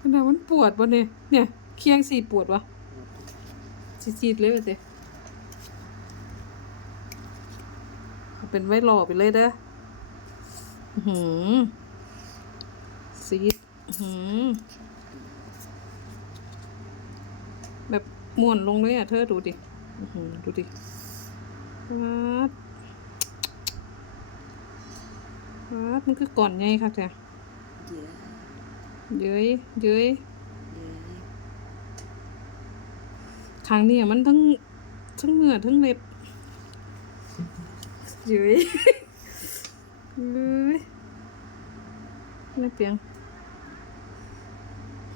ขนาดมันปวดวะเนี่ยเนี่ย เคียงสี่ปวดวะจีดๆเลยวะเจ๊เป็นไว้หล่อไปเลยเด้ออื้อหือซีดหือแบบม้วนลงเลยอะเธอดูดิหือดูดิวัดวัดมันคือก่อนไงค่ะแก เยอะเย้ยเย้ยเยอะครั้งนี้มันทั้งทั้งเหงื่อทั้งเล็บเย้ยเย้ยไม่เปียง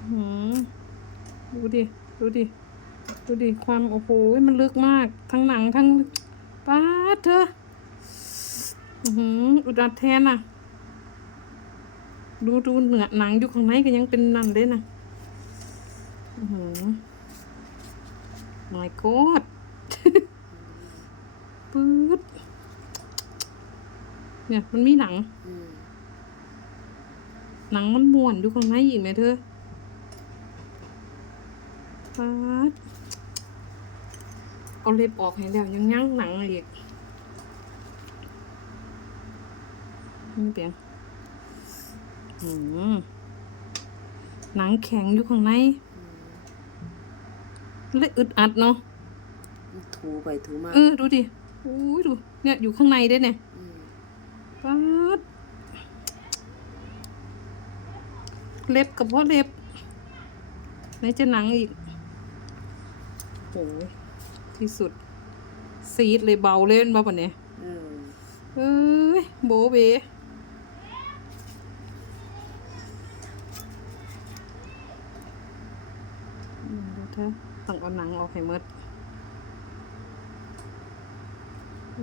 หืมดูดิ ดูดิ ดูดิ ความโอ้โห มันลึกมาก ทั้งหนังทั้งป้าดเธอ อือหืออุดอัดแทนอะ ดูดูเนื้อหนังอยู่ข้างในก็ยังเป็นนั่นเลยนะอือหือ my god ปื๊ดเนี่ยมันมีหนังอืมหนังมันม้วนอยู่ข้างในอีกไหมเธอปัดเอาเล็บออกให้แล้วยังยั้งหนังอีกนี่เปียงอืม หนังแข็งอยู่ข้างในเลยอึดอัดเนาะถูไปถูมาเออดูดิอุ้ยดู เนี่ยอยู่ข้างในด้วยเนี่ยมปัดเล็บกับพ่อเล็บไหนจะหนังอีกโอ้ยที่สุด ซีดเลยเบาเล่นมาปะเนี่ยเออเอ้ยโบเบ อืมเดี๋ยวเธอต้องเอาหนังออกให้หมด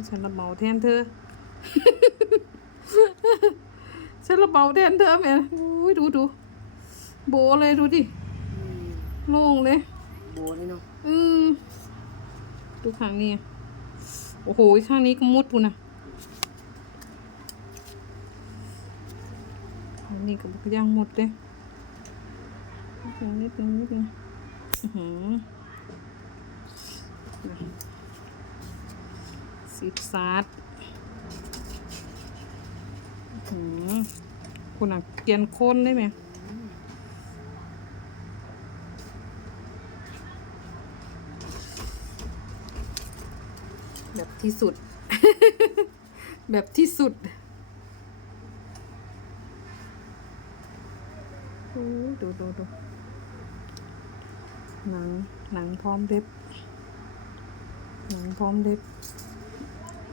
ฉันระเบาแทนเธอ ฉันระเบาแทนเธอแม่อุ้ยดูดู โบเลยดูดิอืมโล่งเลย โบนี่เนาะอืมดูข้างนี้อะโอ้โห ข้างนี้ก็มุดพูนะข้างนี้ก็บย่างหมดเลยนิดนึงนิดนึงนิดนึง อื้อหือสิบซาดคุณอะเกลียนโคนได้ไหมแบบที่สุด แบบที่สุดโอ้ยดูดูดู หนัง หนังพร้อมเล็บ หนังพร้อมเล็บ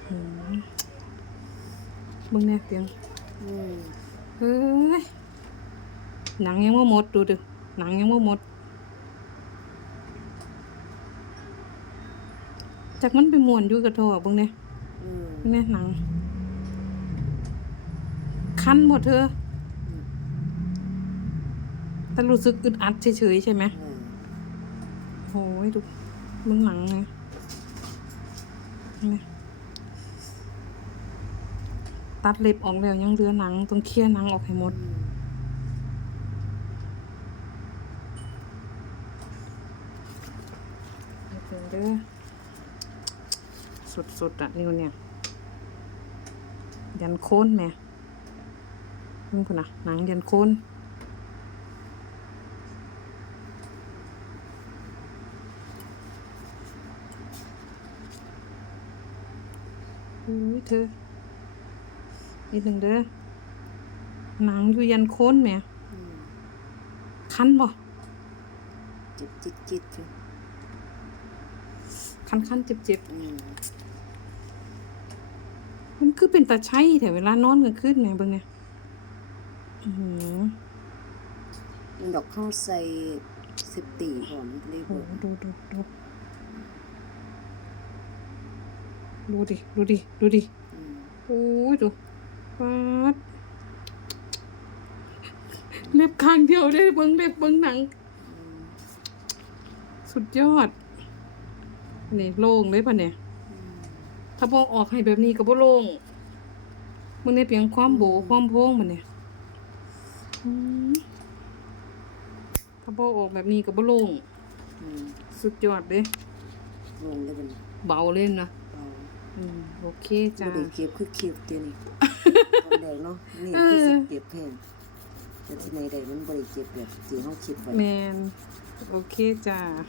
หืมมึงเนี่ยเพียงอืมเฮ้ย หนังยังไม่หมดดูดิ หนังยังไม่หมด จากมันไปม่วนอยู่กับโทอะเบิ่งเนี่ยอืมเบิ่งเนี่ยหนัง คันหมดเธอแต่รู้สึกอึดอัดเฉยๆใช่ไหม โอ้ยดูมึงหนังไงนี่ตัดเล็บออกแล้วยังเหลือหนังต้องเคลียร์หนังออกให้หมดเพิ่นเด้อสุดๆอะนิ้วเนี่ย ยันโค้นแม่มึงพุ่นนะหนังยันโค้นอุ้ ยเธอนิดหนึ่งเด้อหนังอยู่ยันโค้นแหม่อืมคันบ่จิตจิตจิตอยู่คันคันๆเจ็บเจ็บอืมๆมันคือเป็นตาใช้แต่เวลานอนกลางคืนแหม่เบิ่งเนี่ยอือหือมันดอกเข้าใส่สิบตีหอมเลยโอ้บ่โหดูดูดู ดูดิ ดูดิ ดูดิอืมโอ้ยดูปาดเล็บข้างเดียวได้เบิ้งเล็บเบิ้งหนังอืมสุดยอดนี่โล่งเลยปะเนี่ย ถ้าพอออกให้แบบนี้ก็บ่โล่งมันเนี่ยเพียงความโบความโพงมันเนี่ยอืมถ้าบ่ออกแบบนี้ก็บ่โล่งอืมสุดยอดเด้ลงได้เป็นเบาเล่นนะเบา อืมโอเคบ่จ้าได้เก็บคือเก็บเดี๋ยวนี้ทำแดงเนาะนี่คือสิเก็บแพงแต่ที่ในใดมันบ่ได้เก็บแบบที่เฮาคิดไว้ แมนโอเคจ้า